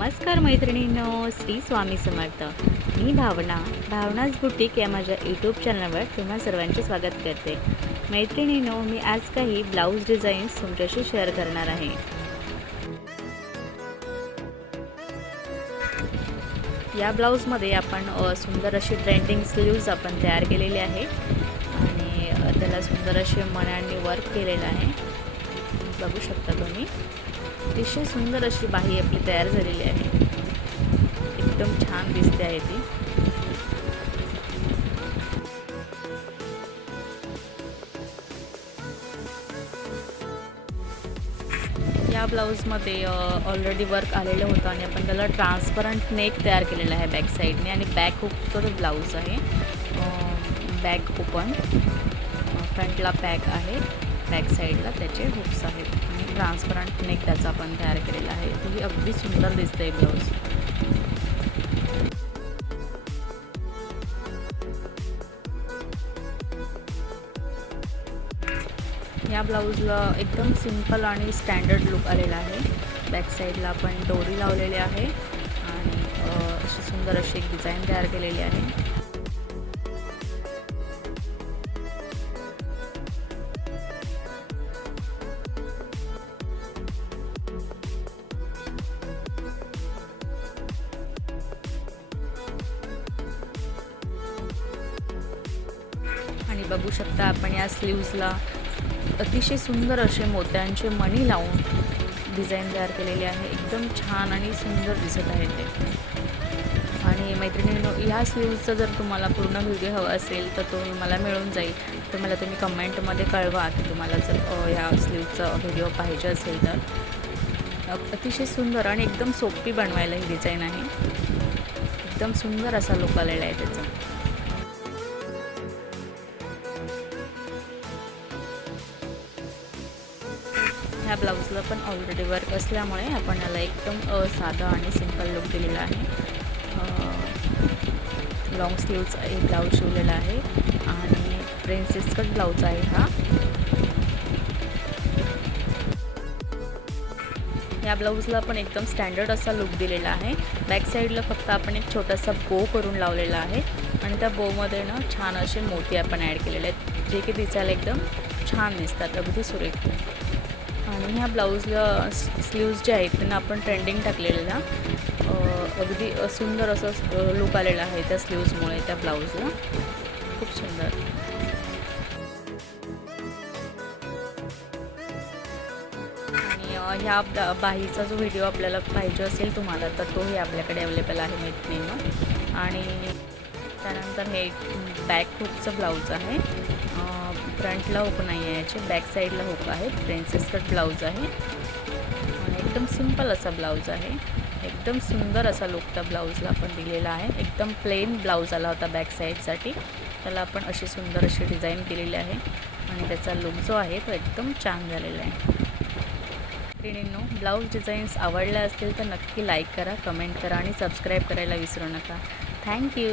नमस्कार मैत्रिणींनो श्री स्वामी समर्थ. मी भावना भावनाच बुटीक या माझ्या यूट्यूब चॅनलवर तुम्हा सर्वांचे स्वागत करते. मैत्रिणींनो मी आज काही ब्लाऊज डिझाईन्स तुमच्याशी शेअर करणार आहे. या ब्लाऊजमध्ये आपण सुंदर अशी ट्रेंडिंग स्लीव्ज आपण तयार केलेली आहे. आणि त्याला सुंदर असे मण्यांनी वर्क केलेलं आहे. बघू शकता तुम्ही. अतिशय सुंदर अशी बाही आपली तयार झालेली आहे. एकदम छान दिसते आहे ती. या ब्लाऊजमध्ये ऑलरेडी वर्क आलेलं होतं आणि आपण त्याला ट्रान्सपरंट नेक तयार केलेला आहे बॅक साईडने आणि बॅक हुकचं ब्लाऊज आहे बॅक ओपन फ्रंटला पॅक आहे. बॅक साईडला त्याचे हुक्स आहेत. आणि ट्रान्सपरंट नेक त्याचा आपण तयार केलेला आहे. ही अगदी सुंदर दिसते ब्लाऊज या ब्लाऊजला एकदम सिंपल आणि स्टँडर्ड लुक आलेला आहे. बॅक साईडला आपण डोरी लावलेली आहे. आणि अशी सुंदर अशी एक डिझाईन तयार केलेली आहे. बघू शकता आपण या स्लीव्जला अतिशय सुंदर असे मोत्यांचे मणी लावून डिझाईन तयार केलेली आहे. एकदम छान आणि सुंदर दिसत आहे ते. आणि मैत्रिणींनो ह्या स्लीव्जचा जर तुम्हाला पूर्ण व्हिडिओ हवा असेल तर तो मला मिळून जाईल. तर मला तुम्ही कमेंटमध्ये कळवा की तुम्हाला जर ह्या स्लीव्जचा व्हिडिओ पाहिजे असेल तर. अतिशय सुंदर आणि एकदम सोपी बनवायला ही डिझाईन आहे. एकदम सुंदर असा लुक आलेला आहे त्याचा. ह्या ब्लाऊजला पण ऑलरेडी वर्क असल्यामुळे आपण याला एकदम साधा आणि सिंपल लुक दिलेला आहे. लॉंग स्लीव्ज एक ब्लाऊज शिवलेला आहे आणि प्रिन्सेस कट ब्लाऊज आहे हा. या ब्लाऊजला पण एकदम स्टँडर्ड असा लुक दिलेला आहे. बॅक साईडला फक्त आपण एक छोटासा बो करून लावलेला आहे आणि त्या बोमध्ये ना छान असे मोती आपण ॲड केलेले आहेत जे की दिसायला एकदम छान दिसतात. अगदी सुरेख. आणि ह्या ब्लाऊजला स्लीव्ज जे आहेत त्यांना आपण ट्रेंडिंग टाकलेलं अगदी सुंदर असं लुक आलेला आहे त्या स्लीव्जमुळे त्या ब्लाऊजला खूप सुंदर. आणि ह्या बाईचा बाहीचा जो व्हिडिओ आपल्याला पाहिजे असेल तुम्हाला तर तोही आपल्याकडे अवेलेबल आहे मैत्रिणीनं आणि त्यानंतर हे बॅक हुकचं ब्लाऊज आहे. फ्रंटला हुक नाही आहे याचे बॅक साईडला हुक आहे प्रिन्सेस कट ब्लाऊज आहे. आणि एकदम सिंपल असा ब्लाऊज आहे. एकदम सुंदर असा लुक त्या ब्लाऊजला आपण दिलेला आहे. एकदम प्लेन ब्लाऊज आला होता बॅक साईडसाठी. त्याला आपण अशी सुंदर अशी डिझाईन केलेली आहे. आणि त्याचा लुक जो आहे तो एकदम छान झालेला आहे. मैत्रिणींनो ब्लाऊज डिझाईन्स आवडल्या असतील तर नक्की लाईक करा कमेंट करा आणि सबस्क्राईब करायला विसरू नका. थँक्यू